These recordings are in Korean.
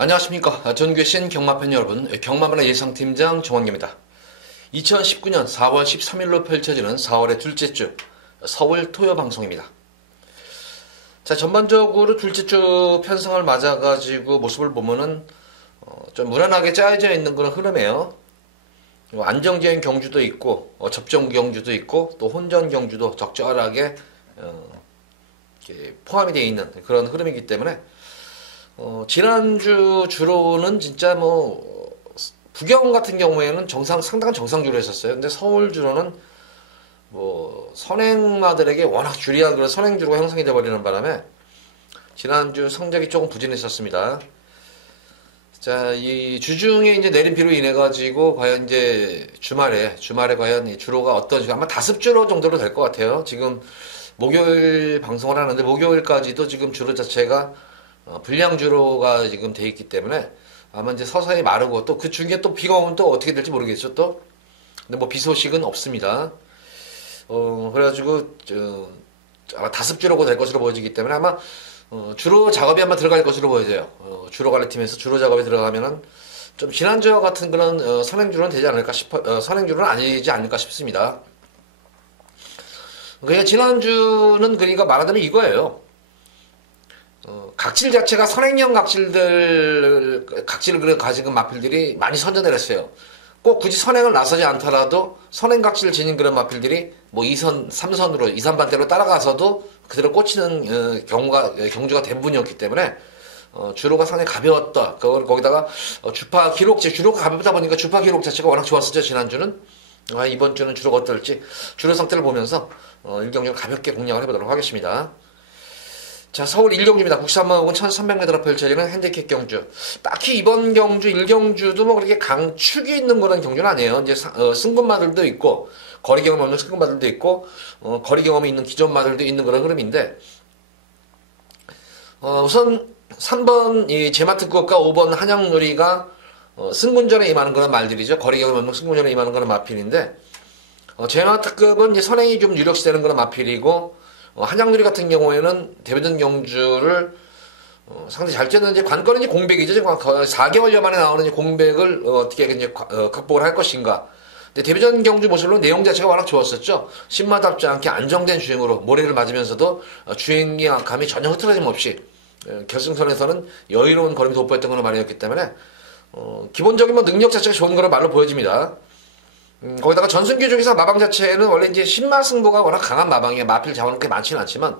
안녕하십니까. 전교신 경마팬 여러분, 경마문화 예상팀장 정원기입니다. 2019년 4월 13일로 펼쳐지는 4월의 둘째 주 서울 토요 방송입니다. 자, 전반적으로 둘째 주 편성을 맞아가지고 모습을 보면은 좀 무난하게 짜여져 있는 그런 흐름이에요. 안정적인 경주도 있고 접전 경주도 있고 또 혼전 경주도 적절하게 포함이 되어 있는 그런 흐름이기 때문에 지난주 주로는 진짜 부경 같은 경우에는 상당한 정상주로 했었어요. 근데 서울 주로는 선행마들에게 워낙 유리한 그런 선행주로가 형성이 되어버리는 바람에 지난주 성적이 조금 부진했었습니다. 자, 이 주중에 이제 내린 비로 인해 가지고 과연 이제 주말에 과연 이 주로가 어떤지 아마 다습주로 정도로 될 것 같아요. 지금 목요일 방송을 하는데 목요일까지도 지금 주로 자체가 불량주로가 지금 돼 있기 때문에 아마 이제 서서히 마르고 또 그 중에 또 비가 오면 또 어떻게 될지 모르겠죠 또. 근데 비 소식은 없습니다. 그래가지고 아마 다습주로가 될 것으로 보여지기 때문에 아마 주로 작업이 아마 들어갈 것으로 보여져요. 주로 관리팀에서 주로 작업이 들어가면은 좀 지난주와 같은 그런 선행주로는 되지 않을까 선행주로는 아니지 않을까 싶습니다. 그러니까 지난주는 그러니까 말하자면 이거예요. 각질 자체가 선행형 각질을 가지고 마필들이 많이 선전을 했어요. 꼭 굳이 선행을 나서지 않더라도 선행 각질을 지닌 그런 마필들이 2선, 3선으로 2, 3반대로 따라가서도 그대로 꽂히는 경주가 대부분이었기 때문에 주로가 상당히 가벼웠다. 거기다가 주로가 가볍다 보니까 주파 기록 자체가 워낙 좋았었죠. 지난주는. 이번 주는 주로가 어떨지 주로 상태를 보면서 일경주 가볍게 공략을 해보도록 하겠습니다. 자, 서울 1경주입니다. 국산마옥은 1300m로 펼쳐지는 핸디캡 경주. 딱히 이번 경주, 1경주도 그렇게 강축이 있는 그런 경주는 아니에요. 이제 승군마들도 있고, 거리 경험 없는 승군마들도 있고, 거리 경험이 있는 기존마들도 있는 그런 흐름인데, 우선 3번 이 제마특급과 5번 한양누리가 승군전에 임하는 그런 말들이죠. 거리 경험 없는 승군전에 임하는 그런 마필인데, 제마특급은 이제 선행이 좀 유력시되는 그런 마필이고, 한양누리 같은 경우에는 대변전 경주를 상당히 잘 쬐는데 관건은 이제 공백이죠. 4개월여 만에 나오는 공백을 어떻게 이제 극복을 할 것인가. 근데 대변전 경주 모습으로 내용 자체가 워낙 좋았었죠. 신마답지 않게 안정된 주행으로 모래를 맞으면서도 주행감이 전혀 흐트러짐 없이 결승선에서는 여유로운 걸음이 돋보였던 그런 말이었기 때문에 기본적인 능력 자체가 좋은 거로 말로 보여집니다. 거기다가 전승규 중에서 마방 자체는 원래 이제 신마 승부가 워낙 강한 마방이에요. 마필 자원은 꽤 많지는 않지만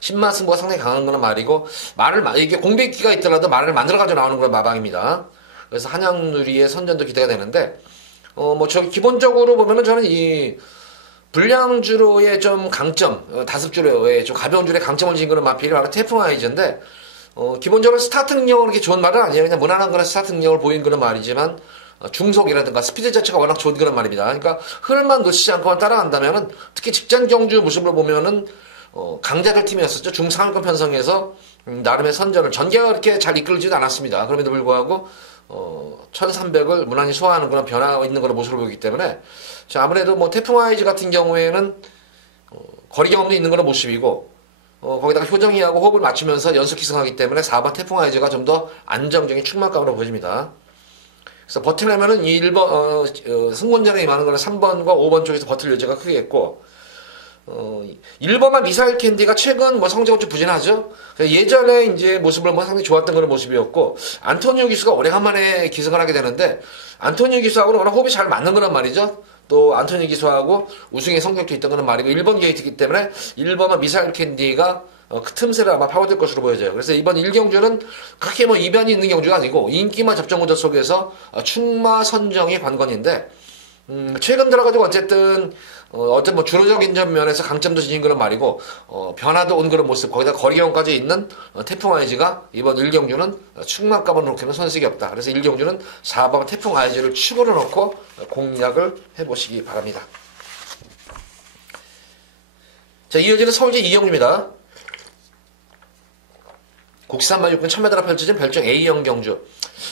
신마 승부가 상당히 강한 그런 말이고 이게 공백기가 있더라도 말을 만들어가지고 나오는 그런 마방입니다. 그래서 한양누리의 선전도 기대가 되는데 저기 기본적으로 보면은 저는 이 불량주로의 좀 강점, 다습주로의 좀 가벼운 줄에 강점을 지닌 그런 마필이 바로 태풍아이즈인데 기본적으로 스타트 능력은 그렇게 좋은 말은 아니에요. 그냥 무난한 그런 스타트 능력을 보인 그런 말이지만 중속이라든가 스피드 자체가 워낙 좋은 그런 말입니다. 그러니까 흐름만 놓치지 않고만 따라간다면은 특히 직전 경주 모습을 보면은 강자들 팀이었었죠. 중상위권 편성에서 나름의 선전을 전개가 그렇게 잘 이끌지도 않았습니다. 그럼에도 불구하고 1300을 무난히 소화하는 그런 변화가 있는 그런 모습을 보이기 때문에 아무래도 태풍아이즈 같은 경우에는 거리 경험도 있는 그런 모습이고 거기다가 효정이하고 호흡을 맞추면서 연속 기승하기 때문에 4번 태풍아이즈가 좀 더 안정적인 충만감으로 보여집니다. 그래서 버티려면은 1번, 승군전에 임하는 거는 3번과 5번 쪽에서 버틸 여지가 크겠고, 1번만 미사일 캔디가 최근 성적은 좀 부진하죠? 예전에 이제 모습을 상당히 좋았던 그런 모습이었고, 안토니오 기수가 오래간만에 기승을 하게 되는데, 안토니오 기수하고는 워낙 호흡이 잘 맞는 거란 말이죠? 또 안토니오 기수하고 우승의 성적도 있던 그런 말이고, 1번 게이트이기 때문에 1번만 미사일 캔디가 그 틈새를 아마 파고들 것으로 보여져요. 그래서 이번 1경주는 그렇게 이변이 있는 경주가 아니고 인기만 접전구도 속에서 충마 선정의 관건인데 최근 들어가지고 어쨌든 주로적인 면에서 강점도 지닌 그런 말이고 변화도 온 그런 모습 거기다 거리경까지 있는 태풍아이즈가 이번 1경주는 충만감을 놓기는 손색이 없다. 그래서 1경주는 4번 태풍아이즈를 축으로 놓고 공략을 해보시기 바랍니다. 자, 이어지는 서울제 2경주입니다. 국산마 6분 1000m로 펼쳐진 별정 A형 경주.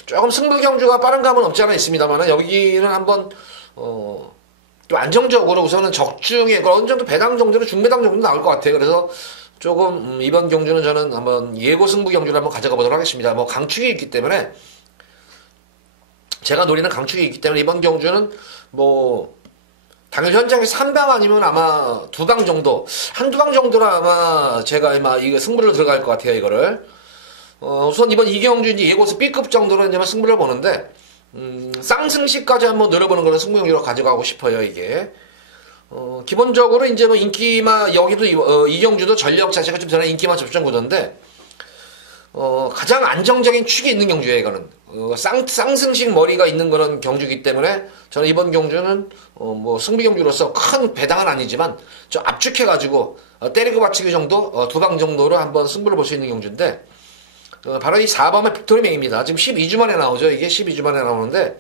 조금 승부 경주가 빠른 감은 없지 않아 있습니다만 여기는 한번 좀 안정적으로 우선은 적중에 어느 정도 배당 정도는 중배당 정도 나올 것 같아요. 그래서 조금 이번 경주는 저는 한번 예고 승부 경주를 한번 가져가 보도록 하겠습니다. 뭐 강축이 있기 때문에 제가 노리는 강축이 있기 때문에 이번 경주는 뭐 당일 현장에서 3방 아니면 아마 2방 정도, 한두 방 정도는 아마 제가 아마 이거 승부를 들어갈 것 같아요, 이거를. 우선 이번 이경주 이제 예고서 B급 정도로 이제 승부를 보는데, 쌍승시까지 한번 노려보는 거는 승부 경주로 가져가고 싶어요, 이게. 기본적으로 이제 뭐 인기마, 여기도 이경주도 전력 자체가 좀 저는 인기마 접전 구도인데, 가장 안정적인 축이 있는 경주예요, 이거는. 쌍승식 머리가 있는 그런 경주이기 때문에 저는 이번 경주는 뭐 승비 경주로서 큰 배당은 아니지만 좀 압축해가지고 때리고 받치기 정도 2방 정도로 한번 승부를 볼 수 있는 경주인데 바로 이 4번의 빅토리맹입니다. 지금 12주 만에 나오죠. 이게 12주 만에 나오는데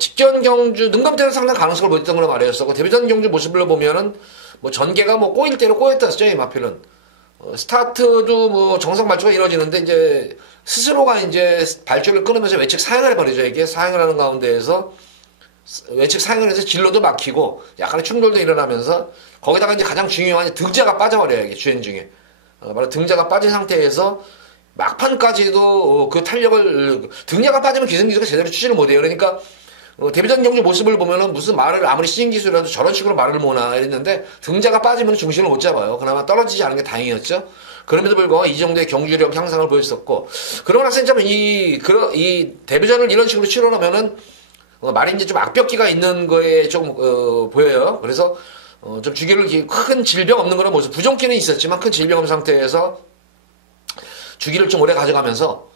직전 경주 능검 때는 상당히 가능성을 보였던 걸로 말했었고 데뷔전 경주 모습을 보면은 뭐 전개가 뭐 꼬일 대로 꼬였다였죠. 이 마필은 스타트도 뭐 정상 발주가 이루어지는데 이제 스스로가 이제 발주를 끊으면서 외측 사행을 해버리죠. 이게 사행을 하는 가운데에서 외측 사행을 해서 진로도 막히고 약간의 충돌도 일어나면서 거기다가 이제 가장 중요한 등자가 빠져버려요. 이게 주행 중에 바로 등자가 빠진 상태에서 막판까지도 그 탄력을 등자가 빠지면 기승기수가 제대로 추진을 못해요. 그러니까 데뷔전 경주 모습을 보면은 무슨 말을 아무리 시인 기술이라도 저런 식으로 말을 못하나 이랬는데 등자가 빠지면 중심을 못 잡아요. 그나마 떨어지지 않은 게 다행이었죠. 그럼에도 불구하고 이 정도의 경주력 향상을 보였었고 그러고 나서 이제 이 데뷔전을 이런 식으로 치러놓으면은 말이 이제 좀 악벽기가 있는 거에 좀 보여요. 그래서 좀 주기를 큰 질병 없는 그런 모습 부종기는 있었지만 큰 질병 없는 상태에서 주기를 좀 오래 가져가면서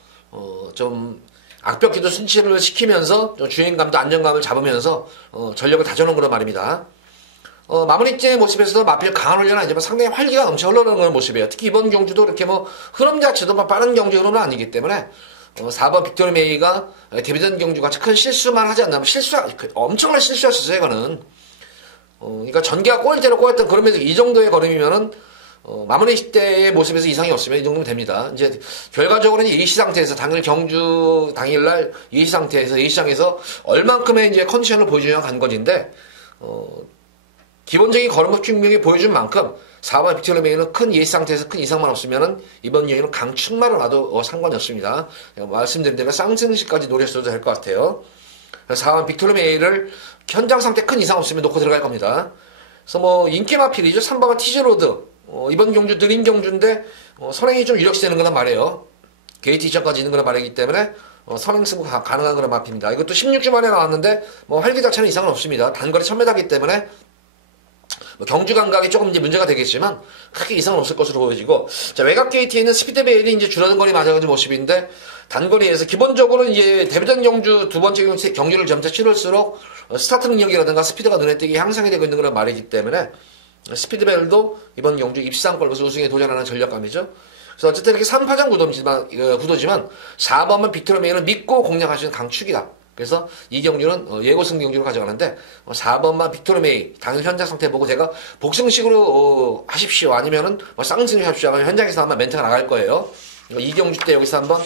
좀 악벽기도 순치를 시키면서 주행감도 안정감을 잡으면서 전력을 다져놓은 그런 말입니다. 마무리째 모습에서도 마필 강한 훈련은 아니지만 상당히 활기가 넘쳐 흘러가는 그런 모습이에요. 특히 이번 경주도 이렇게 뭐 흐름 자체도 막 빠른 경주 흐름은 아니기 때문에 4번 빅토리 메이가 데뷔전 경주 같이 큰 실수만 하지 않나면 엄청난 실수였었어요. 이거는 그러니까 전개가 꼬일 대로 꼬였던 그러면서 이 정도의 걸음이면은 마무리 때의 모습에서 이상이 없으면 이 정도면 됩니다. 이제 결과적으로는 예시 상태에서 당일 경주 당일날 예시 상태에서 예시장에서 얼만큼의 이제 컨디션을 보여주냐 관건인데 기본적인 걸음법 충격이 보여준 만큼 4번 빅토리 메이는 큰 예시 상태에서 큰 이상만 없으면은 이번 여행은 강축마로 놔도 상관이 없습니다. 말씀드린 대로 쌍승시까지 노렸어도 될 것 같아요. 4번 빅토리 메이를 현장 상태 큰 이상 없으면 놓고 들어갈 겁니다. 그래서 뭐 인기 마필이죠. 3번은 티즈로드. 이번 경주 느린 경주인데 선행이 좀 유력시되는 거란 말이에요. 게이트 이전까지 있는 거란 말이기 때문에 선행 승부 가능한 그런 마필입니다. 이것도 16주 만에 나왔는데 뭐 활기 자체는 이상은 없습니다. 단거리 1000m이기 때문에 경주 감각이 조금 이제 문제가 되겠지만 크게 이상은 없을 것으로 보여지고 자 외곽 게이트에 있는 스피드베일이 이제 줄어든 거리 맞아가는 모습인데 단거리에서 기본적으로 이제 데뷔전 경주 두 번째 경주를 점차 치를수록 스타트 능력이라든가 스피드가 눈에 띄게 향상이 되고 있는 그런 말이기 때문에 스피드벨도 이번 경주 입상 걸고서 우승에 도전하는 전력감이죠. 그래서 어쨌든 이렇게 3파전 구도지만 4번만 빅토리 메이를 믿고 공략할 수 있는 강축이다. 그래서 이 경주는 예고승 경주로 가져가는데 4번만 빅토리 메이 당일 현장 상태 보고 제가 복승식으로 하십시오 아니면은 쌍승하십시오 하면 현장에서 아마 멘트가 나갈 거예요. 이 경주 때 여기서 한번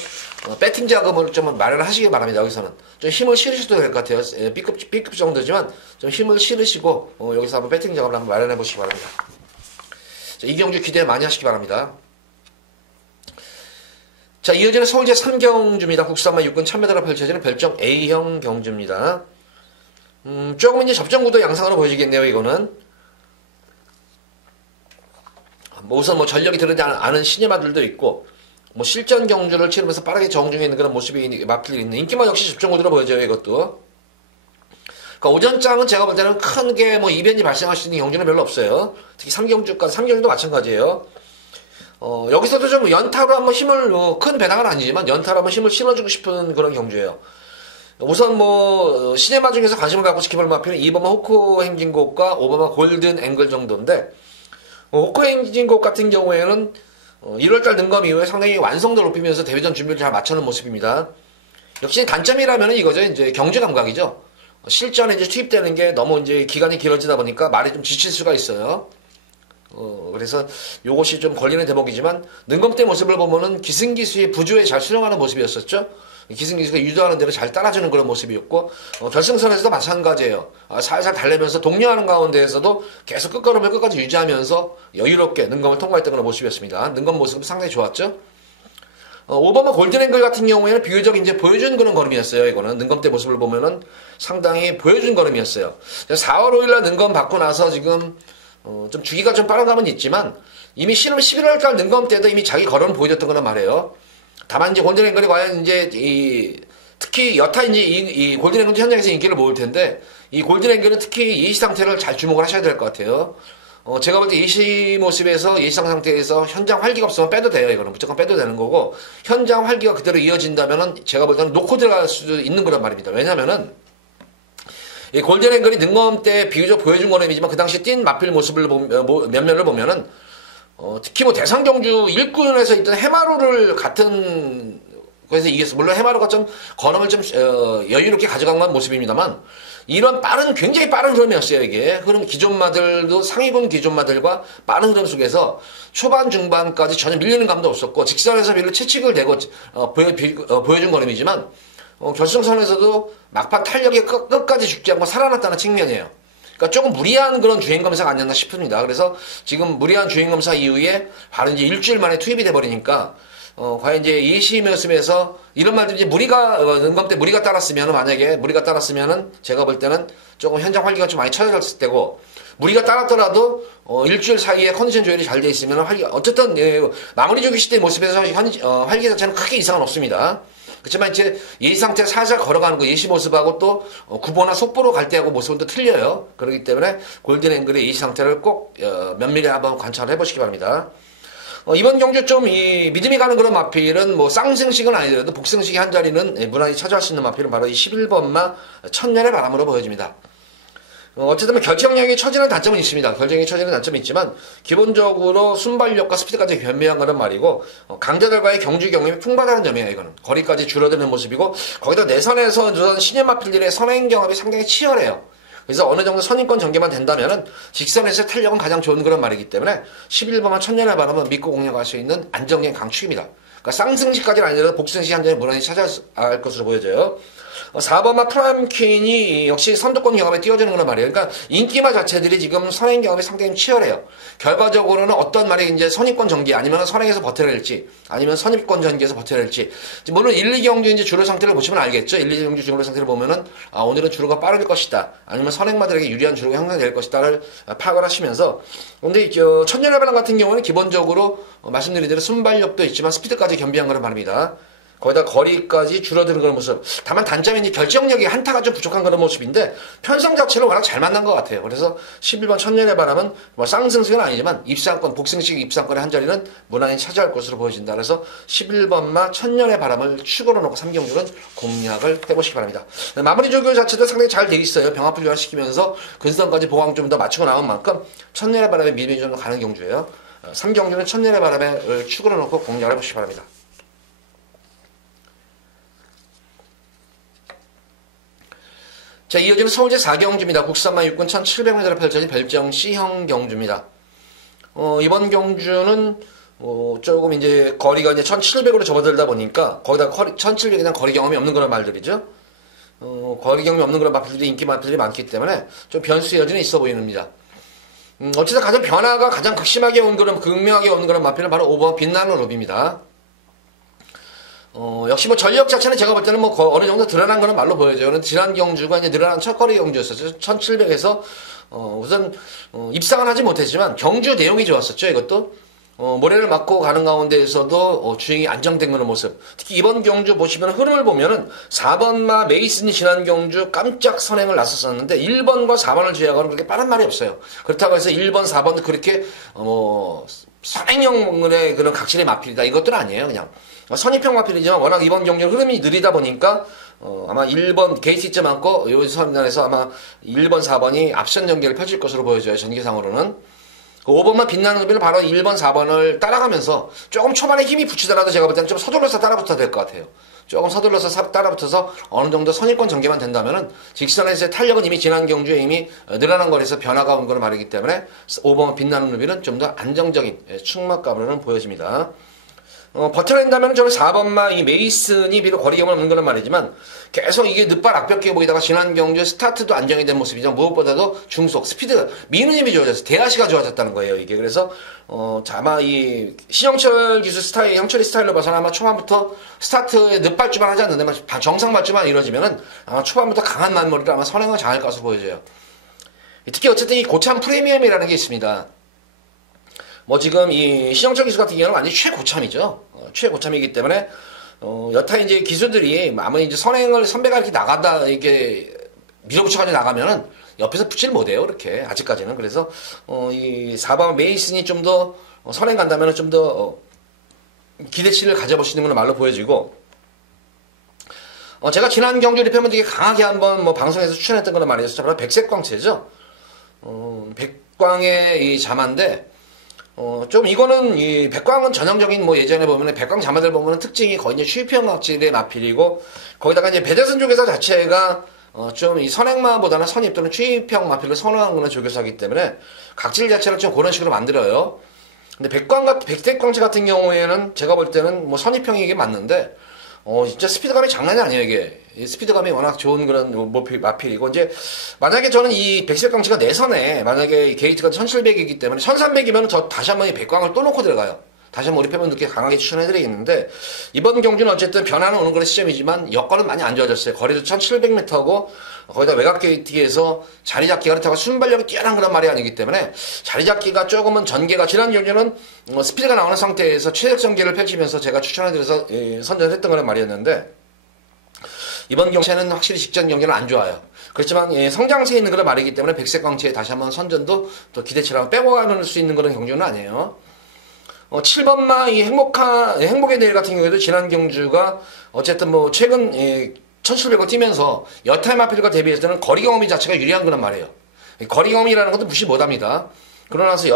배팅 자금을 좀 마련하시기 바랍니다. 여기서는 좀 힘을 실으셔도 될 것 같아요. B급 정도지만 좀 힘을 실으시고 여기서 한번 배팅 자금을 한번 마련해 보시기 바랍니다. 자, 이 경주 기대 많이 하시기 바랍니다. 자, 이어지는 서울제 3경주입니다. 국산만 육군 1000m로 펼쳐지는 별정 A형 경주입니다. 조금 이제 접전구도 양상으로 보여지겠네요. 이거는 우선 뭐 전력이 들어오지 않은 시네마들도 있고 뭐 실전 경주를 치르면서 빠르게 정중해 있는 그런 모습이 마필 있는 인기만 역시 접전구도로 보여져요. 이것도 그러니까 오전장은 제가 볼 때는 크게 뭐 이변이 발생할 수 있는 경주는 별로 없어요. 특히 3경주도 마찬가지예요. 여기서도 좀 연타로 한번 힘을 큰 배당은 아니지만 연타로 한번 힘을 실어주고 싶은 그런 경주예요. 우선 뭐 시네마 중에서 관심을 갖고 지켜볼 마필은 2번만 호크 행진곡과 5번만 골든 앵글 정도인데 호크 행진곡 같은 경우에는 1월달 능검 이후에 상당히 완성도 높이면서 데뷔전 준비를 잘 맞춰놓은 모습입니다. 역시 단점이라면 이거죠. 이제 경주 감각이죠. 실전에 이제 투입되는 게 너무 이제 기간이 길어지다 보니까 말이 좀 지칠 수가 있어요. 그래서 요것이 좀 걸리는 대목이지만 능검 때 모습을 보면은 기승기수의 부주에 잘 수령하는 모습이었었죠. 기승기승 유도하는 대로 잘 따라주는 그런 모습이었고, 결승선에서도 마찬가지예요. 살살 달래면서 독려하는 가운데에서도 계속 끝걸음을 끝까지 유지하면서 여유롭게 능검을 통과했던 그런 모습이었습니다. 능검 모습은 상당히 좋았죠. 5번은 골든앵글 같은 경우에는 비교적 이제 보여준 그런 걸음이었어요. 이거는 능검 때 모습을 보면은 상당히 보여준 걸음이었어요. 4월 5일날 능검 받고 나서 지금 좀 주기가 좀 빠른 감은 있지만 이미 11월달 능검 때도 이미 자기 걸음을 보여줬던 거란 말이에요. 다만 이제 골든앵글이 과연 이제 특히 여타 이제 이 골든앵글 현장에서 인기를 모을 텐데 이 골든앵글은 특히 예시 상태를 잘 주목을 하셔야 될 것 같아요. 제가 볼 때 예시 모습에서 예시상 상태에서 현장 활기가 없으면 빼도 돼요. 이거는 무조건 빼도 되는 거고 현장 활기가 그대로 이어진다면은 제가 볼 때는 놓고 들어갈 수도 있는 거란 말입니다. 왜냐면은 이 골든앵글이 능검 때 비교적 보여준 거름이지만 그 당시 뛴 마필 모습을 면면을 보면은 특히 뭐 대상 경주 1군에서 있던 해마루를 같은 그래서 이겼어. 물론 해마루가 좀 걸음을 좀 여유롭게 가져간 건 모습입니다만 이런 굉장히 빠른 흐름이었어요. 이게 흐름 기존마들도 상위군 기존마들과 빠른 흐름 속에서 초반 중반까지 전혀 밀리는 감도 없었고 직선에서 별로 채찍을 대고 보여준 걸음이지만 결승선에서도 막판 탄력이 끝까지 죽지 않고 살아났다는 측면이에요. 그러니까 조금 무리한 그런 주행검사가 아니었나 싶습니다. 그래서 지금 무리한 주행검사 이후에 바로 이제 일주일 만에 투입이 돼버리니까 과연 이제 예시 모습에서 이런 말들이 이제 능검 때 무리가 따랐으면 만약에 무리가 따랐으면은 제가 볼 때는 조금 현장 활기가 좀 많이 쳐졌을 때고 무리가 따랐더라도 일주일 사이에 컨디션 조율이 잘 돼 있으면 어쨌든 마무리 주기 시대 모습에서 활기 자체는 크게 이상은 없습니다. 그렇지만 이제 예시 상태 살살 걸어가는 거 예시 모습하고 또 구보나 속보로 갈 때하고 모습은 또 틀려요. 그렇기 때문에 골든앵글의 예시 상태를 꼭 면밀히 한번 관찰을 해보시기 바랍니다. 이번 경주 좀 믿음이 가는 그런 마필은 뭐 쌍승식은 아니더라도 복승식이 한 자리는 무난히 차지할 수 있는 마필은 바로 이 11번마 천년의 바람으로 보여집니다. 어쨌든 결정력이 처지는 단점은 있습니다. 결정력이 처지는 단점이 있지만 기본적으로 순발력과 스피드까지 겸비한 거란 말이고 강자들과의 경주 경험이 풍부하다는 점이에요. 이거는 거리까지 줄어드는 모습이고 거기다 내선에서 신인 마필들의 선행 경험이 상당히 치열해요. 그래서 어느 정도 선임권 전개만 된다면은 직선에서 탄력은 가장 좋은 그런 말이기 때문에 11번만 천년의 바람은 믿고 공략할 수 있는 안정적인 강축입니다. 그러니까 쌍승식까지는 아니더라도 복승식 한 잔에 무난히 차지할 것으로 보여져요. 4번마 프라임퀸이 역시 선두권 경험에 띄워주는 그런 말이에요. 그러니까 인기마 자체들이 지금 선행 경험이 상당히 치열해요. 결과적으로는 어떤 말이 이제 선입권 전개 아니면 선행에서 버텨낼지 아니면 선입권 전개에서 버텨낼지 물론 1, 2경주 이제 주로 상태를 보시면 알겠죠. 1, 2경주 주로 상태를 보면은 오늘은 주로가 빠를 것이다. 아니면 선행마들에게 유리한 주로가 형성될 것이다를 파악을 하시면서 근데 천년의 바람 같은 경우는 기본적으로 말씀드린 대로 순발력도 있지만 스피드까지 겸비한 그런 말입니다. 거기다 거리까지 줄어드는 그런 모습. 다만 단점이 이제 결정력이 한타가 좀 부족한 그런 모습인데 편성 자체를 워낙 잘 만난 것 같아요. 그래서 11번 천년의 바람은 뭐 쌍승식은 아니지만 입상권, 복승식 입상권의 한 자리는 무난히 차지할 것으로 보여진다. 그래서 11번마 천년의 바람을 축으로 놓고 3경주는 공략을 해보시기 바랍니다. 마무리 조교 자체도 상당히 잘 돼 있어요. 병합 훈련시키면서 근성까지 보강 좀 더 맞추고 나온 만큼 천년의 바람에 믿음이 좀 가는 경주예요. 3경주는 천년의 바람을 축으로 놓고 공략을 해보시기 바랍니다. 자, 이어지는 서울제 4경주입니다. 국산마 육군 1700m를 펼쳐진 별정 C형 경주입니다. 이번 경주는, 조금 이제 거리가 이제 1700으로 접어들다 보니까, 거기다 1700에 대한 거리 경험이 없는 그런 말들이죠. 거리 경험이 없는 그런 마필들이 인기 마필들이 많기 때문에 좀 변수 여지는 있어 보입니다. 어쨌든 가장 변화가 가장 극심하게 온 그런, 극명하게 온 그런 마필은 바로 5번 빛나는 룹입니다. 역시 뭐 전력 자체는 제가 볼 때는 뭐 어느 정도 드러난 거는 말로 보여져요. 지난 경주가 이제 늘어난 첫거리 경주였었죠. 1700에서, 우선, 입상은 하지 못했지만 경주 내용이 좋았었죠. 이것도. 모래를 맞고 가는 가운데에서도 주행이 안정된 그런 모습. 특히 이번 경주 보시면 흐름을 보면은 4번마 메이슨이 지난 경주 깜짝 선행을 나섰었는데 1번과 4번을 제외하고는 그렇게 빠른 말이 없어요. 그렇다고 해서 1번, 4번도 그렇게, 선행형의 그런 각실의 마필이다. 이것들은 아니에요. 그냥. 선입형 마필이지만 워낙 이번 경주 흐름이 느리다 보니까 아마 1번 게이트 많고 요 선단에서 아마 1번, 4번이 앞선 전개를 펼칠 것으로 보여져요. 전개상으로는. 5번만 빛나는 의미는 바로 1번, 4번을 따라가면서 조금 초반에 힘이 붙이더라도 제가 볼 때는 좀 서둘러서 따라붙어야 될 것 같아요. 조금 서둘러서 따라붙어서 어느 정도 선입권 전개만 된다면은 직선에서의 탄력은 이미 지난 경주에 이미 늘어난 거리에서 변화가 온 걸 말이기 때문에 5번 빛나는 의미는 좀 더 안정적인 충막감으로는 보여집니다. 버텨낸다면 저는 4번마 이 메이슨이 비록 거리경을 없는 거란 말이지만 계속 이게 늦발 악벽게 보이다가 지난 경주 스타트도 안정이 된 모습이죠. 무엇보다도 중속, 스피드, 미는 힘이 좋아졌어요. 대하시가 좋아졌다는 거예요, 이게. 그래서, 아마 이 신영철 기수 스타일, 형철이 스타일로 봐서는 아마 초반부터 스타트에 늦발주만 하지 않는데 정상 발주만 이루어지면은 아마 초반부터 강한 만머리를 아마 선행을 장할 것으로 보여져요. 특히 어쨌든 이 고참 프리미엄이라는 게 있습니다. 지금 이 신영철 기수 같은 경우는 완전히 최고참이죠. 최고참이기 때문에, 여타 이제 기수들이 아무리 이제 선배가 이렇게 나간다, 이게 밀어붙여가지고 나가면은 옆에서 붙질 못해요, 이렇게. 아직까지는. 그래서, 이 4번 메이슨이 좀 더 선행 간다면은 좀 더, 기대치를 가져볼 수 있는 건 말로 보여지고, 제가 지난 경주 리패먼들에게 강하게 한번 방송에서 추천했던 거는 말이죠. 바로 백색광채죠. 백광의 이 자마인데, 좀 이거는 이 백광은 전형적인 예전에 보면은 백광 자마들 보면은 특징이 거의 이제 추입형 각질의 마필이고 거기다가 이제 배대선 조교사 자체가 좀 이 선행마보다는 선입 또는 추입형 마필을 선호하는 그런 조교사이기 때문에 각질 자체를 좀 그런 식으로 만들어요. 근데 백색광채 같은 경우에는 제가 볼 때는 선입형이 이게 맞는데 진짜 스피드감이 장난이 아니에요, 이게. 이 스피드감이 워낙 좋은 그런 마필이고, 이제, 만약에 저는 이 백색광치가 내선에, 만약에 게이트가 1700이기 때문에, 1300이면 저 다시 한번 이 백광을 또 놓고 들어가요. 다시 한번 우리 팬분들께 강하게 추천해드리겠는데, 이번 경주는 어쨌든 변화는 오는 그런 시점이지만, 여건은 많이 안 좋아졌어요. 거리도 1700m고, 거기다 외곽 게이트에서 자리 잡기가 그렇다고 순발력이 뛰어난 그런 말이 아니기 때문에, 자리 잡기가 조금은 전개가, 지난 경주는 스피드가 나오는 상태에서 최적 전개를 펼치면서 제가 추천해드려서 선전을 했던 그런 말이었는데, 이번 경주는 확실히 직전 경기는 안 좋아요. 그렇지만 성장세에 있는 그런 말이기 때문에 백색광채에 다시 한번 선전도 또 기대치를 빼고 가는 수 있는 그런 경주는 아니에요. 7번마 이 행복의 내일 같은 경우에도 지난 경주가 어쨌든 최근 1700을 뛰면서 여타의 마필과 대비해서는 거리 경험이 자체가 유리한 그런 말이에요. 거리 경험이라는 것도 무시 못합니다. 그러나서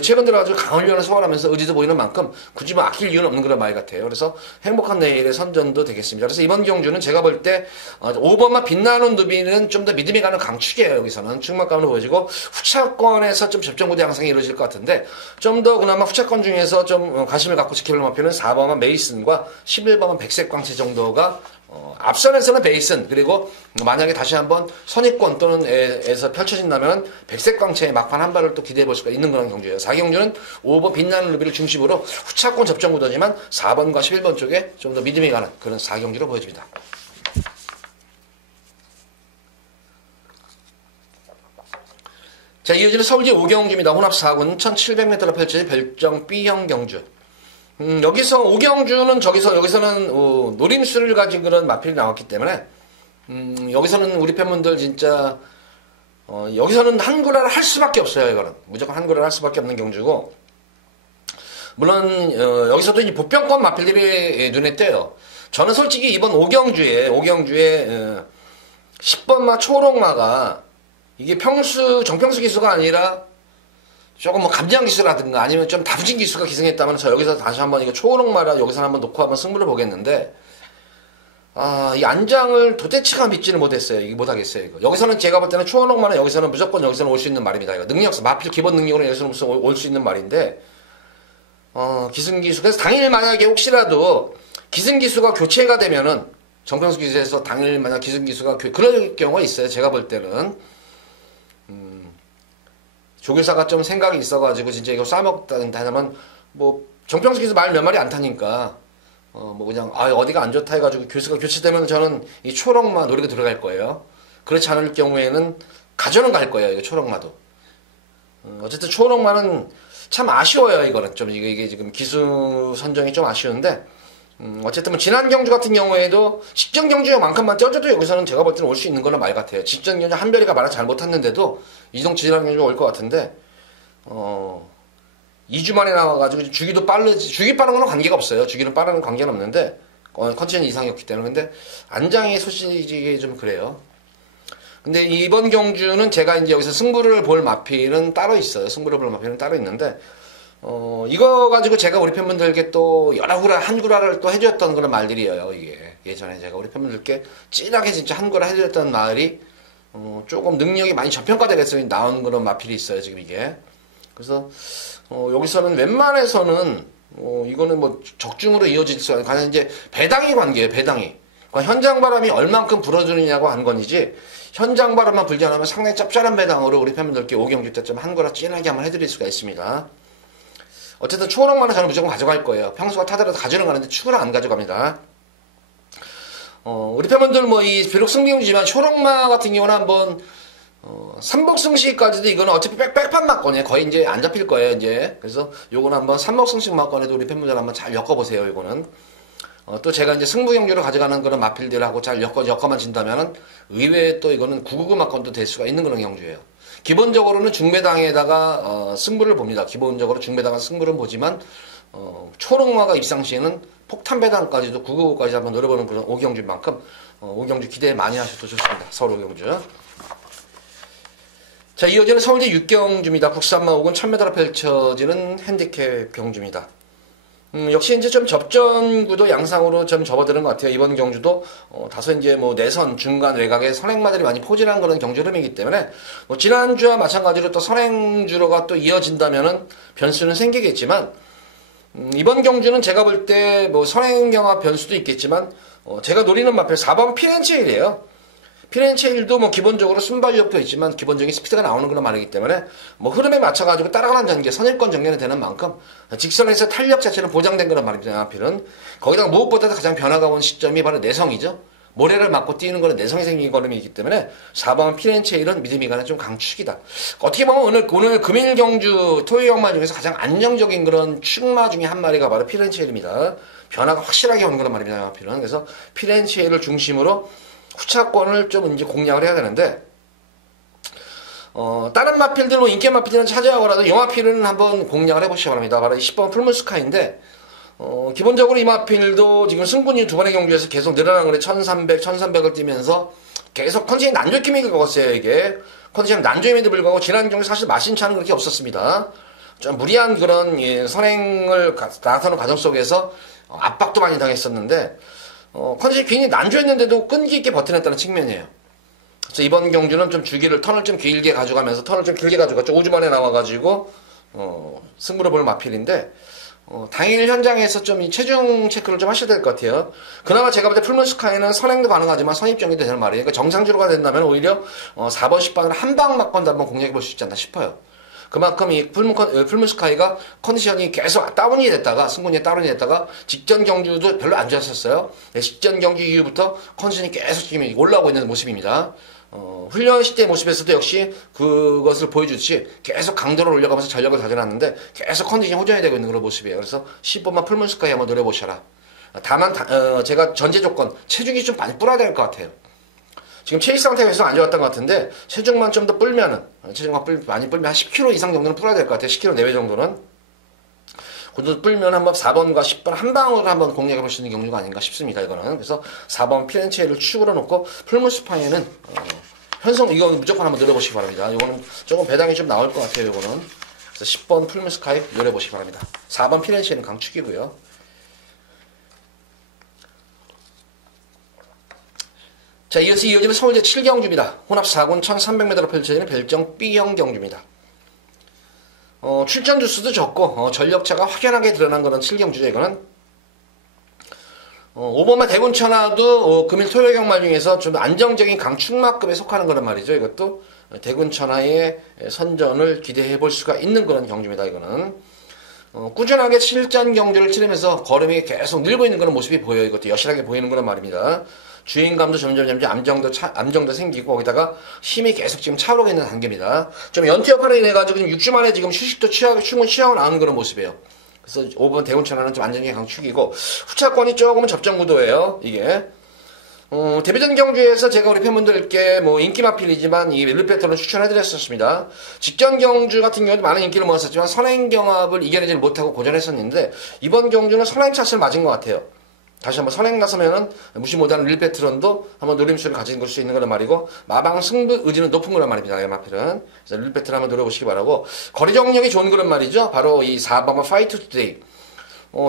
최근 들어가지고 강한 훈련을 소화하면서 의지도 보이는 만큼 굳이 아낄 이유는 없는 그런 말 같아요. 그래서 행복한 내일의 선전도 되겠습니다. 그래서 이번 경주는 제가 볼 때 5번만 빛나는 누비는 좀 더 믿음이 가는 강축이에요. 여기서는 충막감으로 보여지고 후차권에서 좀 접전구대 양상이 이루어질 것 같은데 좀 더 그나마 후차권 중에서 좀 관심을 갖고 지켜볼 마표는 4번만 메이슨과 11번만 백색광채 정도가 앞선에서는 베이슨 그리고 만약에 다시 한번 선입권 또는 에서 펼쳐진다면 백색광채의 막판 한 발을 또 기대해 볼 수가 있는 그런 경주예요. 4경주는 5번 빛나는 루비를 중심으로 후차권 접전 구도지만 4번과 11번 쪽에 좀 더 믿음이 가는 그런 4경주로 보여집니다. 자, 이어지는 서울시 5경주입니다. 혼합 4군 1700m로 펼쳐진 별정 B형 경주. 여기서 오경주는 여기서는 노림수를 가진 그런 마필이 나왔기 때문에 여기서는 우리 팬분들 진짜 여기서는 한구라를 할 수밖에 없어요. 이거는 무조건 한구라를 할 수밖에 없는 경주고 물론 여기서도 이 보병권 마필들이 눈에 띄어요. 저는 솔직히 이번 오경주에 10번마 초록마가 이게 정평수 기수가 아니라 조금 감지한 기수라든가 아니면 좀 다부진 기수가 기승했다면 저 여기서 다시 한번 이거 초록마라 여기서 한번 놓고 한번 승부를 보겠는데 이 안장을 도대체가 믿지를 못했어요. 이게 못하겠어요. 이거. 여기서는 제가 볼 때는 초록마는 여기서는 무조건 여기서는 올 수 있는 말입니다. 이거 능력사 마필 기본 능력으로 여기서는 올 수 있는 말인데 기승기수 그래서 당일 만약에 혹시라도 기승기수가 교체가 되면은 정평수 기수에서 당일 만약 기승기수가 그럴 경우가 있어요. 제가 볼 때는 조교사가 좀 생각이 있어가지고 진짜 이거 싸먹다면 정평수 기수 말 몇 마리 안 타니까 그냥 어디가 안 좋다 해가지고 교수가 교체되면 저는 이 초록마 노리고 들어갈 거예요. 그렇지 않을 경우에는 가져는 갈 거예요. 이거 초록마도. 어쨌든 초록마는 참 아쉬워요. 이거는 좀 이게 지금 기수 선정이 좀 아쉬운데 어쨌든 지난 경주 같은 경우에도 직전 경주만큼만 떼어줘도 여기서는 제가 볼 때는 올 수 있는 걸로 말 같아요. 직전 경주 한별이가 말을 잘 못했는데도 이동 지난 경주 올 것 같은데 2주 만에 나와가지고 주기 빠른 거는 관계가 없어요. 주기는 빠른 관계는 없는데 컨디션이 이상이었기 때문에 근데 안장의 소식이 좀 그래요. 근데 이번 경주는 제가 이제 여기서 승부를 볼 마필은 따로 있어요. 승부를 볼 마필은 따로 있는데 이거 가지고 제가 우리 팬분들께 또 한구라를 또 해줬던 그런 말들이에요, 이게. 예전에 제가 우리 팬분들께 찐하게 진짜 한구라 해줬던 말이, 조금 능력이 많이 저평가되겠어요. 나온 그런 마필이 있어요, 지금 이게. 그래서, 여기서는 웬만해서는 이거는 뭐 적중으로 이어질 수 아니고 가장 이제 배당이 관계예요. 배당이. 그러니까 현장 바람이 얼만큼 불어주느냐고 한 건이지 현장 바람만 불지 않으면 상당히 짭짤한 배당으로 우리 팬분들께 오경주 때 좀 한 거라 진하게 한번 해드릴 수가 있습니다. 어쨌든 초록만은 저는 무조건 가져갈 거예요. 평소가 타더라도 가져는 가는데 추가로 안 가져갑니다. 우리 팬분들 비록 승리용이지만 초록마 같은 경우는 한번 삼복승시까지도 이거는 어차피 백판 막건이에요. 거의 이제 안 잡힐 거예요, 이제. 그래서 요거는 한번 삼복승시 막건에도 우리 팬분들 한번 잘 엮어보세요, 요거는. 또 제가 이제 승부경주로 가져가는 그런 마필들하고 잘 엮어만 진다면은 의외에 또 이거는 999 막건도 될 수가 있는 그런 경주예요. 기본적으로는 중배당에다가, 승부를 봅니다. 기본적으로 중배당은 승부를 보지만, 초록마가 입상 시에는 폭탄 배당까지도 999까지 한번 노려보는 그런 오경주인 만큼, 오경주 기대 많이 하셔도 좋습니다. 서울 오경주. 자, 이어지는 서울대 6경주입니다. 국산마 5군 1000m로 펼쳐지는 핸디캡 경주입니다. 역시 이제 좀 접전구도 양상으로 좀 접어드는 것 같아요. 이번 경주도, 다소 이제 내선, 중간, 외곽에 선행마들이 많이 포진한 그런 경주 흐름이기 때문에, 지난주와 마찬가지로 또 선행주로가 또 이어진다면은 변수는 생기겠지만, 이번 경주는 제가 볼 때 선행경합 변수도 있겠지만, 제가 노리는 마필 4번 피렌체일이에요. 피렌체일도 기본적으로 순발력도 있지만 기본적인 스피드가 나오는 그런 말이기 때문에 흐름에 맞춰가지고 따라가는 전개, 선일권 전개는 되는 만큼 직선에서 탄력 자체는 보장된 그런 말입니다. 마필은 거기다가 무엇보다도 가장 변화가 온 시점이 바로 내성이죠. 모래를 맞고 뛰는 거는 내성이 생긴 걸음이기 때문에 4번 피렌체일은 믿음이 가는 좀 강축이다. 어떻게 보면 오늘 금일 경주 토요일 경마 중에서 가장 안정적인 그런 축마 중에 한 마리가 바로 피렌체일입니다. 변화가 확실하게 오는 그런 말입니다. 마필은. 그래서 피렌체일을 중심으로 후차권을 좀 이제 공략을 해야 되는데, 다른 마필들, 인기 마필들은 찾아오더라도 영마필은 한번 공략을 해보시기 바랍니다. 바로 10번 풀무스카인데, 기본적으로 이 마필도 지금 승분이 두 번의 경주에서 계속 늘어나는 거래 1300, 1300을 뛰면서 계속 컨디션이 난조임이 걸었어요, 이게. 컨디션 난조임에도 불구하고 지난 경주 사실 마신차는 그렇게 없었습니다. 좀 무리한 그런 선행을 나타내는 과정 속에서 압박도 많이 당했었는데, 컨디션이 굉장히 난조했는데도 끈기 있게 버텨냈다는 측면이에요. 그래서 이번 경주는 좀 턴을 좀 길게 가져가면서 턴을 좀 길게 가져갔죠. 5주 만에 나와가지고, 승부를 볼 마필인데, 당일 현장에서 좀 이 체중 체크를 좀 하셔야 될 것 같아요. 그나마 제가 볼 때 풀문스카이는 선행도 가능하지만 선입정리도 되는 말이에요. 그러니까 정상주로가 된다면 오히려 4번, 10번을 한 방 맞건도 한번 공략해 볼 수 있지 않나 싶어요. 그만큼 이 풀문스카이가 컨디션이 계속 다운이 됐다가 승분이 다운이 됐다가 직전 경주도 별로 안 좋았었어요. 직전 경주 이후부터 컨디션이 계속 지금 올라오고 있는 모습입니다. 훈련 시대 모습에서도 역시 그것을 보여주듯이 계속 강도를 올려가면서 전력을 다져놨는데 계속 컨디션이 호전이 되고 있는 그런 모습이에요. 그래서 10번만 풀문스카이 한번 노려보셔라. 다만 제가 전제 조건 체중이 좀 많이 불어야 될 것 같아요. 지금 체위 상태가 계속 안 좋았던 것 같은데 체중만 좀 더 불면은 체중만 많이 불면 한 10kg 이상 정도는 불어야 될 것 같아요. 10kg 내외 정도는. 그 정도 불면 한번 4번과 10번 한 방으로 한번 공략해 볼 수 있는 경주가 아닌가 싶습니다. 이거는. 그래서 4번 피렌체를 축으로 놓고 풀무스파이는 현성 이거 무조건 한번 노려보시기 바랍니다. 이거는 조금 배당이 좀 나올 것 같아요. 이거는. 그래서 10번 풀무스카이 노려보시기 바랍니다. 4번 피렌체는 강축이고요. 자, 이어지는 서울대 7경주입니다. 혼합 4군 1300m로 펼쳐지는 별정 B형 경주입니다. 출전 주수도 적고 전력차가 확연하게 드러난 그런 7경주죠. 이거는 5번마 대군천하도 금일 토요일 경마 중에서 좀 안정적인 강축마급에 속하는 그런 말이죠. 이것도 대군천하의 선전을 기대해 볼 수가 있는 그런 경주입니다. 이거는 꾸준하게 7전 경주를 치르면서 걸음이 계속 늘고 있는 그런 모습이 보여요. 이것도 여실하게 보이는 그런 말입니다. 주행감도 점점 암정도 생기고 거기다가 힘이 계속 지금 차오르고 있는 단계입니다. 좀 연투 역할을 인해가지고 6주 만에 지금 휴식도 충분히 취하고 나오는 그런 모습이에요. 그래서 5번 대군천하는 좀 안정적인 강축이고 후차권이 조금은 접전 구도예요. 이게 데뷔전 경주에서 제가 우리 팬분들께 인기 마필이지만 이 르페터를 추천해드렸었습니다. 직전 경주 같은 경우도 많은 인기를 모았었지만 선행 경합을 이겨내지 못하고 고전했었는데 이번 경주는 선행 찻을 맞은 것 같아요. 다시 한번 선행 나서면은 무시 못하는 릴페트론도 한번 노림수를 가진 걸 수 있는 거란 말이고 마방 승부 의지는 높은 거란 말입니다. 이 마필은. 그래서 릴페트를 한번 노려보시기 바라고 거리 정력이 좋은 그런 말이죠. 바로 이 4번마 파이트 투데이.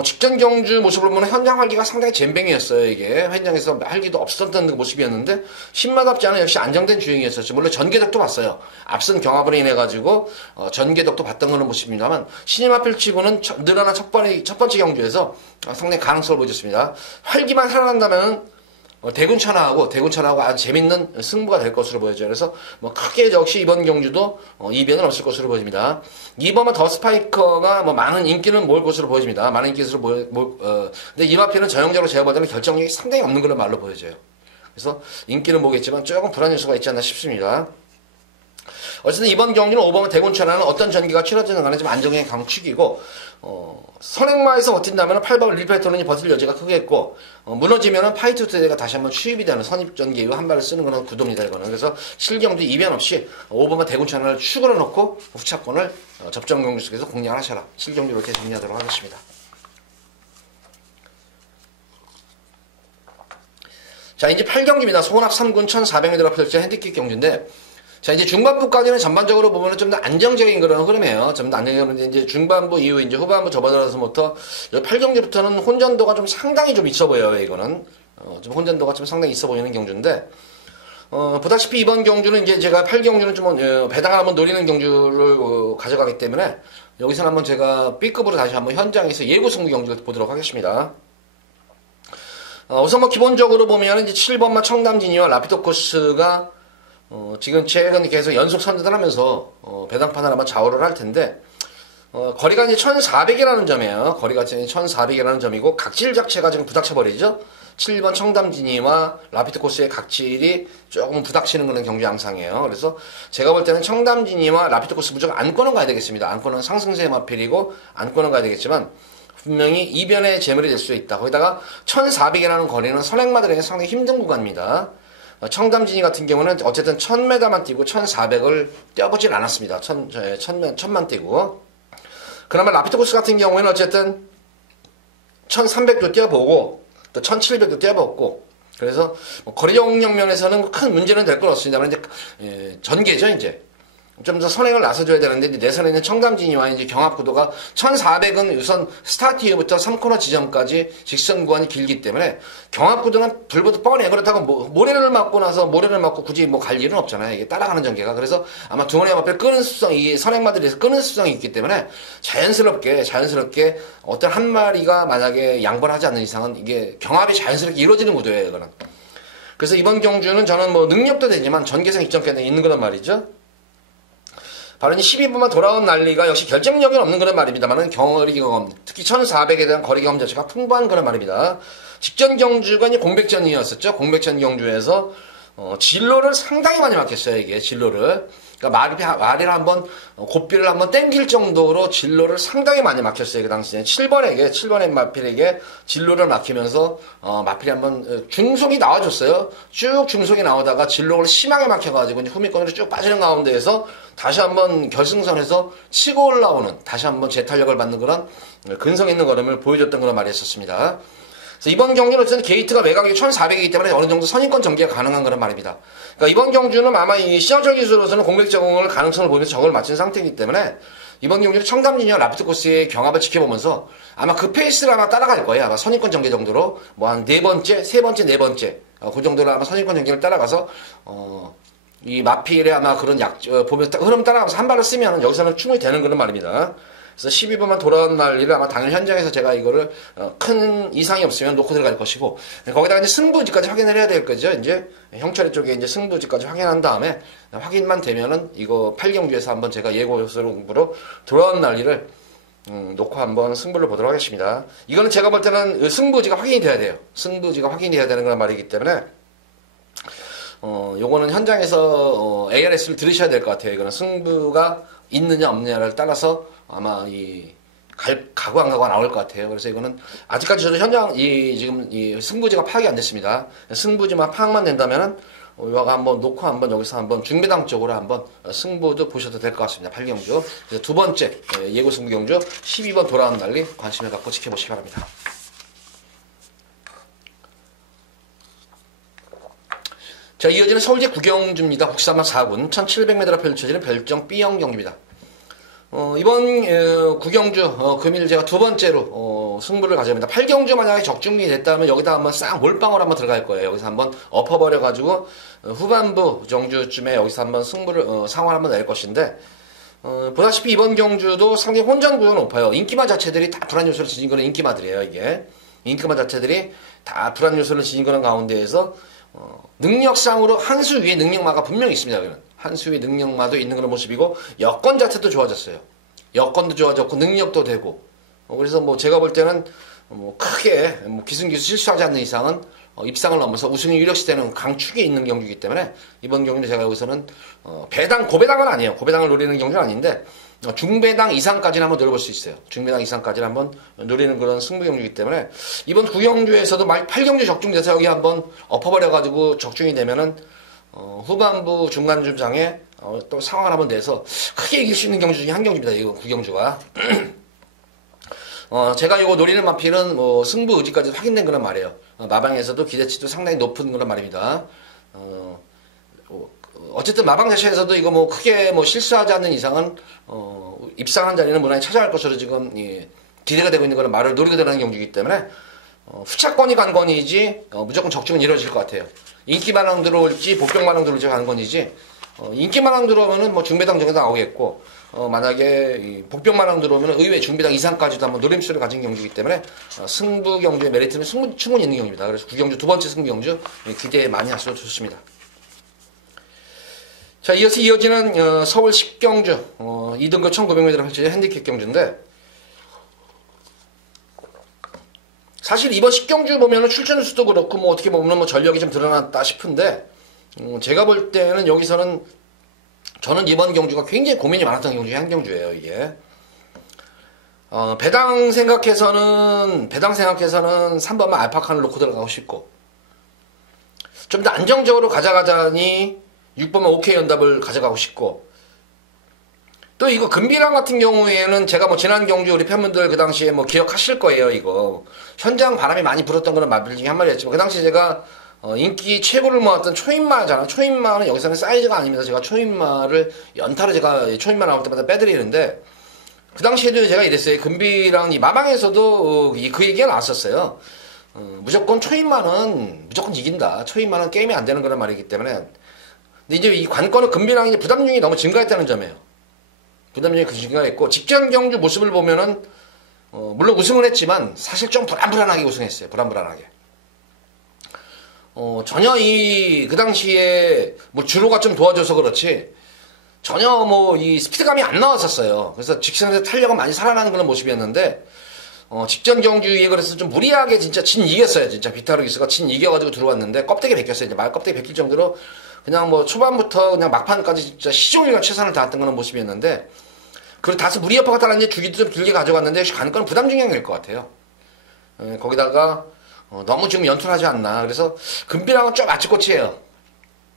직전 경주 모습을 보면 현장 활기가 상당히 젬병이었어요. 이게 현장에서 활기도 없었던 모습이었는데 신마답지 않은 역시 안정된 주행이었었죠. 물론 전개덕도 봤어요. 앞선 경합으로 인해 가지고 전개덕도 봤던 그런 모습입니다만 신임앞을 치고는 늘어난 첫 번째 경주에서 상당히 가능성을 보여줬습니다. 활기만 살아난다면 대군천하고 아주 재밌는 승부가 될 것으로 보여져요. 그래서 뭐 크게 역시 이번 경주도 이변은 없을 것으로 보여집니다. 2번은 더 스파이커가 뭐 많은 인기는 모을 것으로 보여집니다. 많은 인기로 근데 이마피는 전형적으로 제가 볼 때는 결정력이 상당히 없는 그런 말로 보여져요. 그래서 인기는 모르겠지만 조금 불안 요소가 있지 않나 싶습니다. 어쨌든 이번 경기는 5번 대군천하는 어떤 전기가 치러지는 간에 좀 안정의 강축이고 선행마에서 버틴다면 8번 릴페토론이 버틸 여지가 크겠고 무너지면은 파이투트대가 다시 한번 추입이 되는 선입전기 이후 한 발을 쓰는 그런 구도입니다. 이거는 그래서 실경도 이변 없이 5번만 대군천을 축으로 놓고 후차권을 접전 경기 속에서 공략을 하셔라. 실경도 이렇게 정리하도록 하겠습니다. 자, 이제 8경기입니다. 소원합 3군 1400m가 펼쳐 핸디캡 경주인데 자, 이제 중반부까지는 전반적으로 보면은 좀 더 안정적인 그런 흐름이에요. 좀 더 안정적인데, 이제 중반부 이후 이제 후반부 접어들어서부터 8경기부터는 혼전도가 좀 상당히 좀 있어 보여요, 이거는. 좀 혼전도가 좀 상당히 있어 보이는 경주인데, 보다시피 이번 경주는 이제 제가 8경주는 좀, 배당을 한번 노리는 경주를 가져가기 때문에, 여기서는 한번 제가 B급으로 다시 한번 현장에서 예고 승부 경주를 보도록 하겠습니다. 우선 뭐 기본적으로 보면 이제 7번마 청담진이와 라피도 코스가 지금 최근 계속 연속 선두를 하면서 배당판을 한번 좌우를 할 텐데 거리가 이제 1400이라는 점이에요. 거리가 1400이라는 점이고 각질 자체가 지금 부닥쳐 버리죠. 7번 청담진이와 라피드 코스의 각질이 조금 부닥치는 그런 경주 양상이에요. 그래서 제가 볼 때는 청담진이와 라피드 코스 무조건 안고는 가야 되겠습니다. 안고는 상승세의 마필이고 안고는 가야 되겠지만 분명히 이변의 재물이 될 수 있다. 거기다가 1400이라는 거리는 선행마들에게 상당히 힘든 구간입니다. 청담진이 같은 경우는 어쨌든 1000m만 뛰고 1400을 뛰어보진 않았습니다. 1000만 뛰고. 그나마 라피드 코스 같은 경우에는 어쨌든 1300도 뛰어보고 또 1700도 뛰어봤고 그래서 거리 영역 면에서는 큰 문제는 될 건 없습니다만 이제 전개죠 이제. 좀 더 선행을 나서줘야 되는데, 내 선에 있는 청담진이와 이제 경합구도가 1400은 우선 스타트 이후부터 3코너 지점까지 직선 구간이 길기 때문에 경합구도는 불보듯 뻔해. 그렇다고 모래를 맞고 나서 모래를 맞고 굳이 뭐 갈 일은 없잖아요. 이게 따라가는 전개가. 그래서 아마 두 번의 앞에 끄는 습성이, 이게 선행마들에서 끄는 습성이 있기 때문에 자연스럽게 어떤 한 마리가 만약에 양보를 하지 않는 이상은 이게 경합이 자연스럽게 이루어지는 구도예요, 이거는. 그래서 이번 경주는 저는 뭐 능력도 되지만 전개성 이점까지 있는 거란 말이죠. 바로 이 12분만 돌아온 난리가 역시 결정력은 없는 그런 말입니다만은 거리 경험, 특히 1400에 대한 거리 경험 자체가 풍부한 그런 말입니다. 직전 경주가 이제 공백전이었었죠. 공백전 경주에서 진로를 상당히 많이 막혔어요. 이게 진로를. 그러니까 마리를 한번 고삐를 한번 땡길 정도로 진로를 상당히 많이 막혔어요. 그 당시에 7번의 마필에게 진로를 막히면서 마필이 한번 중속이 나와줬어요. 쭉 중속이 나오다가 진로를 심하게 막혀가지고 이제 후미권으로 쭉 빠지는 가운데에서 다시 한번 결승선에서 치고 올라오는, 다시 한번 재탄력을 받는 그런 근성 있는 걸음을 보여줬던 그런 말이 있었습니다. 그래서 이번 경주는 어쨌든 게이트가 외곽이 1400이기 때문에 어느 정도 선입권 전개가 가능한 그런 말입니다. 그러니까 이번 경주는 아마 이 시험철 기술로서는 공백 적응을 가능성을 보면서 적을 맞춘 상태이기 때문에 이번 경주는 청담진이와 라피드 코스의 경합을 지켜보면서 아마 그 페이스를 아마 따라갈 거예요. 아마 선입권 전개 정도로 뭐 한 네 번째, 그 정도로 아마 선입권 전개를 따라가서 이 마필의 아마 그런 보면서 흐름 따라가면서 한 발을 쓰면 여기서는 충분히 되는 그런 말입니다. 그래서 12번만 돌아온 날리를 아마 당일 현장에서 제가 이거를 큰 이상이 없으면 놓고 들어갈 것이고 거기다가 이제 승부지까지 확인을 해야 될 거죠. 이제 형철이 쪽에 이제 승부지까지 확인한 다음에 확인만 되면은 이거 8경주에서 한번 제가 예고 요소로 돌아온 날리를 놓고 한번 승부를 보도록 하겠습니다. 이거는 제가 볼 때는 승부지가 확인이 돼야 돼요. 승부지가 확인이 돼야 되는 그런 말이기 때문에 요거는 현장에서 ARS를 들으셔야 될 것 같아요. 이거는 승부가 있느냐 없느냐를 따라서 아마 가고 안 가고가 나올 것 같아요. 그래서 이거는 아직까지 저도 현장 지금 이 승부지가 파악이 안 됐습니다. 승부지만 파악만 된다면은 이거 한번 놓고 한번 여기서 한번 중배당 쪽으로 한번 승부도 보셔도 될 것 같습니다. 8경주. 그래서 두 번째 예고 승부 경주 12번 돌아온 날리 관심을 갖고 지켜보시기 바랍니다. 자, 이어지는 서울제 구경주입니다. 국산마 4군 1700m로 펼쳐지는 별정 B형 경기입니다. 이번 구경주 금일 제가 두 번째로 승부를 가져옵니다. 8경주 만약에 적중이 됐다면 여기다 한번 싹 몰빵으로 한번 들어갈 거예요. 여기서 한번 엎어버려 가지고 후반부 정주쯤에 여기서 한번 승부를 상황을 한번 낼 것인데 보다시피 이번 경주도 상당히 혼전 구도가 높아요. 인기마 자체들이 다 불안 요소를 지닌 거는 인기마들이에요. 이게 인기마 자체들이 다 불안 요소를 지닌 거는 가운데에서 능력상으로 한 수 위에 능력마가 분명히 있습니다. 여기는 한 수 위에 능력마도 있는 그런 모습이고 여건 자체도 좋아졌어요. 여건도 좋아졌고 능력도 되고 그래서 뭐 제가 볼 때는 뭐 크게 기승기수 실수하지 않는 이상은 입상을 넘어서 우승이 유력시되는 강축에 있는 경기이기 때문에 이번 경기는 제가 여기서는 고배당은 아니에요. 고배당을 노리는 경기는 아닌데 중배당 이상까지는 한번 노려볼 수 있어요. 중배당 이상까지는 한번 노리는 그런 승부 경기이기 때문에 이번 구경주에서도 만 8경주 적중돼서 여기 한번 엎어버려가지고 적중이 되면은 후반부 중간주장에 또 상황을 한번 내서 크게 이길 수 있는 경주 중에 한 경주입니다. 이거 구경주가. 제가 이거 노리는 마필은 승부 의지까지 확인된 그런 말이에요. 마방에서도 기대치도 상당히 높은 그런 말입니다. 어쨌든 마방 자체에서도 이거 크게 실수하지 않는 이상은 입상한 자리는 무난히 찾아갈 것으로 지금 기대가 되고 있는 그런 말을 노리게 되는 경기이기 때문에 후차권이 간 건이지 무조건 적중은 이루어질 것 같아요. 인기만왕 들어올지 복병만왕 들어올지 가는 건이지 인기만왕 들어오면은 중배당 정도 나오겠고 만약에 복병만왕 들어오면 의외 중배당 이상까지도 한번 노림수를 가진 경기이기 때문에 승부 경주의 메리트는 충분히 있는 경기입니다. 그래서 구경주 두 번째 승부 경주 기대 많이 하셔도 좋습니다. 자, 이어서 이어지는 서울 10경주 2등급 1900m를 펼쳐진 핸디캡 경주인데 사실 이번 10경주 보면은 출전 수도 그렇고 어떻게 보면 전력이 좀 드러났다 싶은데 제가 볼 때는 여기서는 저는 이번 경주가 굉장히 고민이 많았던 경주 중에 한 경주예요. 이게 배당 생각해서는 3번만 알파카를 놓고 들어가고 싶고 좀 더 안정적으로 가져가자니 6번만 OK 연답을 가져가고 싶고 또 이거 금비랑 같은 경우에는 제가 지난 경주 우리 팬분들 그 당시에 기억하실 거예요. 이거 현장 바람이 많이 불었던 그런 마필 중에 한 마리였지만 그 당시 제가 인기 최고를 모았던 초인마잖아. 초인마는 여기서는 사이즈가 아닙니다. 제가 초인마를 연타로 제가 초인마 나올 때마다 빼드리는데 그 당시에도 제가 이랬어요. 금비랑 이 마방에서도 그 얘기가 나왔었어요. 무조건 초인마는 무조건 이긴다. 초인마는 게임이 안 되는 그런 말이기 때문에 근데 이제 이 관건은 금비랑 이제 부담중이 너무 증가했다는 점이에요. 부담중이 증가했고 직전 경주 모습을 보면은 물론 우승을 했지만 사실 좀 불안불안하게 우승했어요. 불안불안하게. 전혀 그 당시에 주로가 좀 도와줘서 그렇지 전혀 이 스피드감이 안 나왔었어요. 그래서 직선에서 탄력은 많이 살아나는 그런 모습이었는데 직전 경주에 그래서 좀 무리하게 진짜 이겼어요. 진짜 비타르기스가 이겨가지고 들어왔는데 껍데기 벗겼어요. 이제 말 껍데기 벗길 정도로 그냥 초반부터 그냥 막판까지 진짜 시종일관 최선을 다했던 그런 모습이었는데 그리고 다소 무리 여파가 따라서 주기도 좀 길게 가져갔는데 관건은 부담 중량이 될 것 같아요. 거기다가 너무 지금 연투하지 않나. 그래서 금비랑은 좀 아치꼬치예요.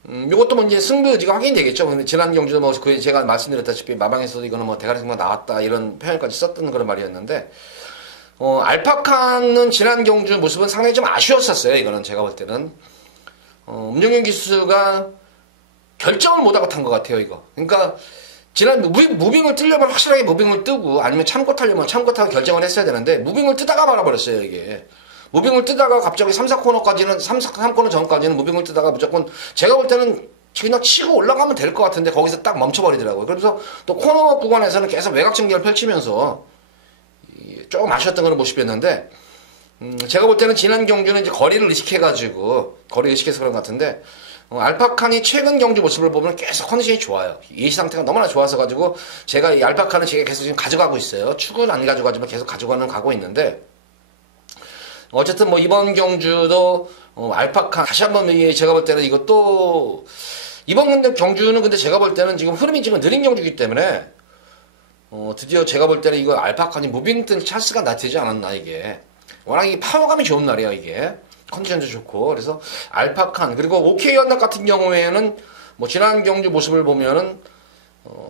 이것도 이제 승부 의지가 확인되겠죠. 근데 지난 경주도 제가 말씀드렸다시피 마방에서도 이거는 대가리 승부가 나왔다 이런 표현까지 썼던 그런 말이었는데 알파카는 지난 경주 모습은 상당히 좀 아쉬웠었어요. 이거는 제가 볼 때는 음정현 기수가 결정을 못하고 탄 것 같아요. 이거. 그러니까 지난 무빙을 뜨려면 확실하게 무빙을 뜨고 아니면 참고 타려면 참고 타고 결정을 했어야 되는데 무빙을 뜨다가 말아버렸어요. 이게. 무빙을 뜨다가 갑자기 3, 3코너 전까지는 무빙을 뜨다가 무조건 제가 볼 때는 그냥 치고 올라가면 될 것 같은데 거기서 딱 멈춰버리더라고요. 그러면서 또 코너 구간에서는 계속 외곽 전개를 펼치면서 조금 아쉬웠던 그런 모습이었는데 제가 볼 때는 지난 경주는 이제 거리를 의식해서 그런 것 같은데 알파칸이 최근 경주 모습을 보면 계속 컨디션이 좋아요. 예시 상태가 너무나 좋아서 가지고 제가 이 알파칸은 제가 계속 지금 가져가고 있어요. 축은 안 가져가지만 계속 가고 있는데 어쨌든 이번 경주도 알파칸 다시 한번 제가 볼 때는 이것도 이번 경주는 근데 제가 볼 때는 지금 흐름이 지금 느린 경주이기 때문에 드디어 제가 볼 때는 이거 알파칸이 무빙 뜬 찬스가 나타나지 않았나 이게 워낙 이 파워감이 좋은 날이에요 이게 컨디션도 좋고 그래서 알파칸 그리고 OK 연납 같은 경우에는 지난 경주 모습을 보면은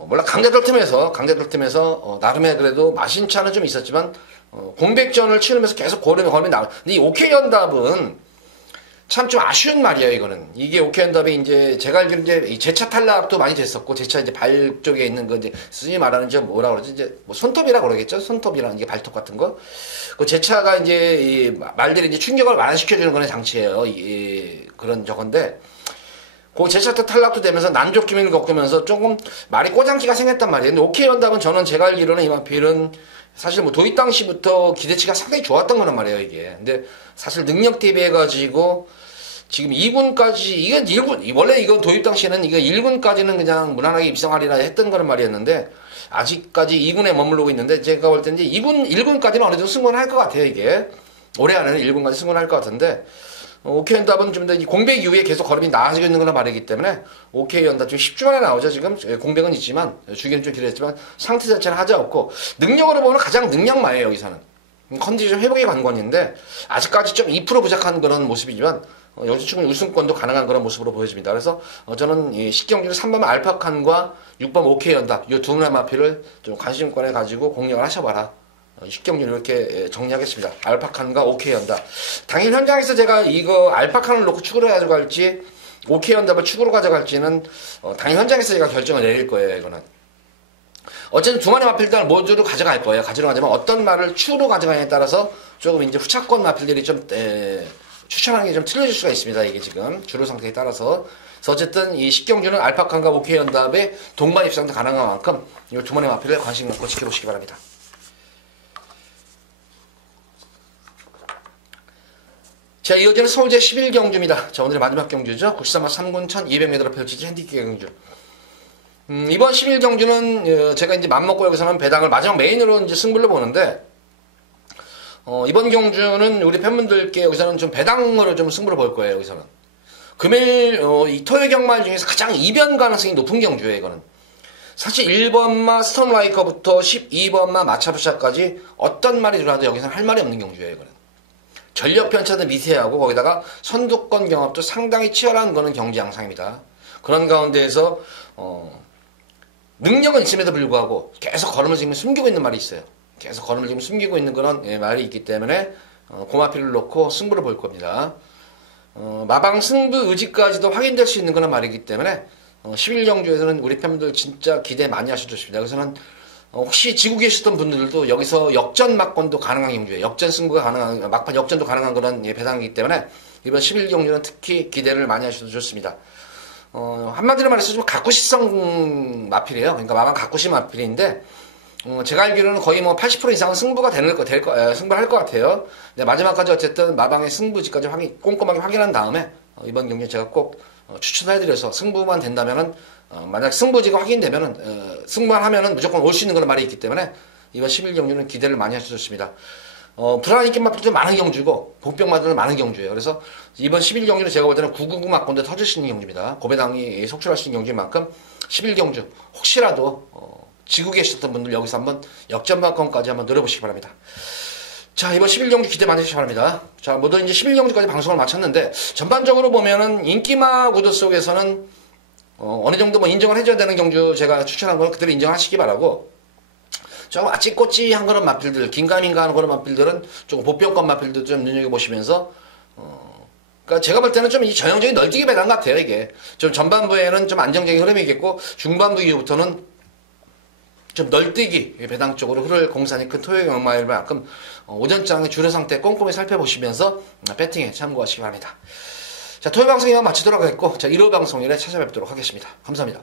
몰라 강자들 틈에서 나름의 그래도 마신차는 좀 있었지만 공백전을 치르면서 계속 걸음이 나와. 근데 이 OK 연답은 참 좀 아쉬운 말이에요, 이거는. 이게 오케이언답이 이제, 제가 알기로 이제, 이 제차 탈락도 많이 됐었고, 제차 이제 발 쪽에 있는 거, 이제, 스님이 말하는 게 뭐라 그러지? 이제, 뭐, 손톱이라 그러겠죠? 손톱이라는 게 발톱 같은 거. 그 제차가 이제, 이 말들이 이제 충격을 완화시켜주는 그런 장치예요. 그런 저건데, 그 제차 탈락도 되면서 난조 기밀을 겪으면서 조금 말이 꼬장기가 생겼단 말이에요. 근데 오케이언답은 저는 제가 알기로는 이 마필은 사실 뭐 도입 당시부터 기대치가 상당히 좋았던 거란 말이에요, 이게. 근데 사실 능력 대비해가지고, 지금 2군까지, 이게 1군, 원래 이건 도입 당시에는 이거 1군까지는 그냥 무난하게 입성하리라 했던 거란 말이었는데, 아직까지 2군에 머무르고 있는데, 제가 볼 때 이제 1군까지는 어느 정도 승권할 것 같아요, 이게. 올해 안에는 1군까지 승권할 것 같은데, 오케이언답은 좀 더 공백 이후에 계속 걸음이 나아지고 있는 거란 말이기 때문에, 오케이언답 지금 10주 만에 나오죠, 지금. 공백은 있지만, 주기는 좀 길었지만, 상태 자체는 하지 않고, 능력으로 보면 가장 능력마예요, 여기서는. 컨디션 회복의 관건인데, 아직까지 좀 2% 부족한 그런 모습이지만, 여기서 충분히 우승권도 가능한 그런 모습으로 보여집니다. 그래서 저는 이 10경기를 3번 알파칸과 6번 오케이언답 이 두 마피를 좀 관심권에 가지고 공략을 하셔봐라. 10경기를 이렇게 정리하겠습니다. 알파칸과 오케이언답. 당일 현장에서 제가 이거 알파칸을 놓고 축으로 가져갈지 오케이언답을 축으로 가져갈지는 당일 현장에서 제가 결정을 내릴 거예요. 이거는. 어쨌든 두 마리 마필들 모두를 가져갈 거예요. 가져가지만 어떤 말을 축으로 가져가냐에 따라서 조금 이제 후차권 마필들이 좀 추천하는 게 좀 틀려질 수가 있습니다. 이게 지금 주로 상태에 따라서. 그래서 어쨌든 이 10경주는 알파칸과 오케이언답의 동반 입상도 가능한 만큼 이 두 마리 마필을 관심 갖고 지켜보시기 바랍니다. 자, 이어지는 서울제 11경주입니다. 자, 오늘의 마지막 경주죠. 93마 3군 1200m로 펼치지 핸디캡 경주. 이번 11경주는 제가 이제 맘먹고 여기서는 배당을 마지막 메인으로 이제 승부를 보는데, 이번 경주는 우리 팬분들께 여기서는 좀 배당으로 좀 승부를 볼 거예요, 여기서는. 금일, 이 토요일 경말 중에서 가장 이변 가능성이 높은 경주예요, 이거는. 사실 1번마 스톰라이커부터 12번마 마차부샤까지 어떤 말이 들어와도 여기서는 할 말이 없는 경주예요, 이거는. 전력 편차도 미세하고 거기다가 선두권 경합도 상당히 치열한 거는 경기 양상입니다. 그런 가운데에서 능력은 있음에도 불구하고 계속 걸음을 지금 숨기고 있는 말이 있어요. 계속 걸음을 지금 숨기고 있는 그런 말이 있기 때문에 고마피를 놓고 승부를 볼 겁니다. 마방 승부 의지까지도 확인될 수 있는 그런 말이기 때문에 11경주에서는 우리 팬분들 진짜 기대 많이 하셔도 좋습니다. 여기서는 혹시 지고 계셨던 분들도 여기서 역전 막권도 가능한 경주예요. 역전 승부가 가능한, 막판 역전도 가능한 그런 배당이기 때문에 이번 11경주는 특히 기대를 많이 하셔도 좋습니다. 한마디로 말해서 좀 가쿠시성 마필이에요. 그러니까 마방 가쿠시 마필인데, 제가 알기로는 거의 뭐 80% 이상은 승부가 승부를 할 것 같아요. 근데 마지막까지 어쨌든 마방의 승부지까지 꼼꼼하게 확인한 다음에, 이번 경기에 제가 꼭 추천해드려서 승부만 된다면은, 만약 승부지가 확인되면은, 승부만 하면은 무조건 올 수 있는 그런 말이 있기 때문에, 이번 11경주는 기대를 많이 하셔도 좋습니다. 불안 인기 마필도 많은 경주고, 복병 마들도 많은 경주예요. 그래서 이번 11경주는 제가 볼 때는 999 막건대 터질 수 있는 경주입니다. 고배당이 속출할 수 있는 경주인 만큼, 11경주, 혹시라도, 지고 계셨던 분들 여기서 한번 역전 막건까지 한번 노려보시기 바랍니다. 자, 이번 11경주 기대 많이 해주시기 바랍니다. 자, 모두 이제 11경주까지 방송을 마쳤는데, 전반적으로 보면은 인기마 구도 속에서는, 어느 정도 뭐 인정을 해줘야 되는 경주 제가 추천한 걸 그대로 인정하시기 바라고, 좀 아찌꼬찌한 그런 마필들, 긴가민가한 그런 마필들은 조금 보병권 마필들 좀 눈여겨보시면서, 그러니까 제가 볼 때는 좀 이 전형적인 널뛰기 배당 같아요, 이게. 좀 전반부에는 좀 안정적인 흐름이 있겠고, 중반부 이후부터는 좀 널뛰기 배당 쪽으로 흐를 공산이 큰 토요일 경마일 만큼 오전장의 주류 상태 꼼꼼히 살펴보시면서 배팅에 참고하시기 바랍니다. 자, 토요일 방송 이만 마치도록 하겠고, 자, 일요일 방송일에 찾아뵙도록 하겠습니다. 감사합니다.